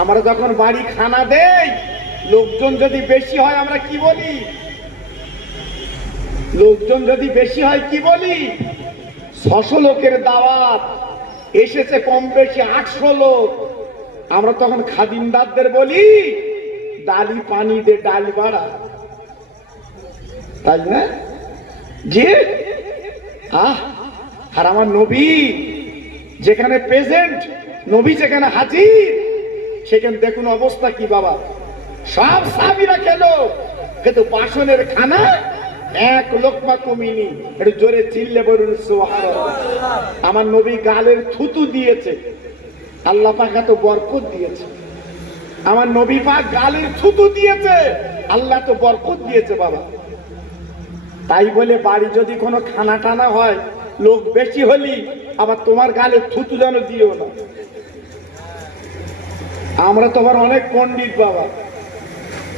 আমরা যখন বাড়ি খানা দেই, লোকজন যদি বেশি হয়, আমরা কি বলি? লোকজন যদি বেশি হয়, কি বলি? ছশো লোকের দাওয়াত। এসেছে কম বেশি আটশো লোক। আমরা তখন খাদিমদারদের বলি, ডালি পানি দে, ডাল বাড়া। তাই না? যে, আহ, আর আমার নবী যেখানে প্রেজেন্ট নবী যেখানে হাজির সেখানে দেখুন অবস্থা কি বাবা। সব সাবিরা খেলো, কিন্তু বাসনের খানা এক লোকমা কমিনি, একটু জোরে চিল্লে বলুন। আমার নবী গালের থুতু দিয়েছে, আল্লাহ পাক এত বরকত দিয়েছে। আমার নবী পাক গালের থুতু দিয়েছে, আল্লাহ তো বরকত দিয়েছে বাবা। তাই বলে বাড়ি যদি কোনো খানা টানা হয়, লোক বেশি হলি আবার তোমার গালে থুতু যেন দিও না। আমরা তোমার অনেক পণ্ডিত বাবা।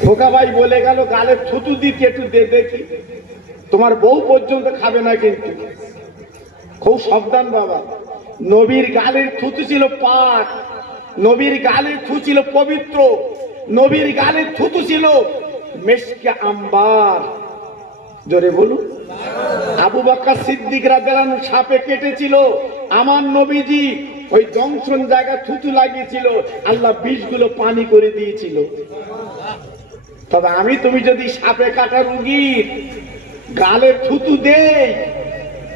খোকা ভাই বলে গেল, গালে থুতু দিতে একটু দেখি। তোমার বউ পর্যন্ত খাবে না কিন্তু। খুব সাবধান বাবা। নবীর গালের থুতু ছিল পাক নবীর গালের থু ছিল পবিত্র, নবীর গালের থুতু ছিল মেশকে আম্বার। জোরে বলুন। আবু বাক্কা সিদ্দিক রাদিয়াল্লাহু আনহু সাপে কেটেছিল আমার নবীজি ওই জংশন জায়গা থুতু লাগিয়েছিল, আল্লাহ বিষগুলো পানি করে দিয়েছিল। তবে আমি তুমি যদি সাপে কাটা রুগীর গালে থুতু দেই,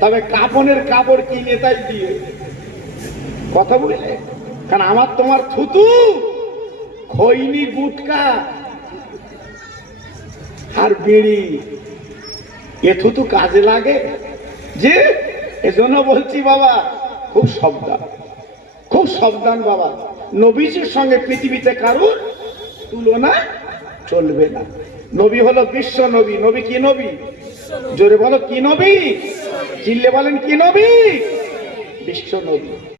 তবে কাপনের কাপড় কিনে তাই দিয়ে? কথা বলে কারণ আমার তোমার থুতু, খৈনি, গুটকা আর বিড়ি। এ থুতু কাজে লাগে? যে? এজন্য বলছি বাবা, খুব সাবধান। খুব সাবধান বাবা। নবীজির সঙ্গে পৃথিবীতে কারুর তুলনা চলবে না। নবী হলো বিশ্ব নবী। নবী কি নবী? জোরে বলো, কি নবী? চিল্লে বলেন, কি নবী? বিশ্ব নবী।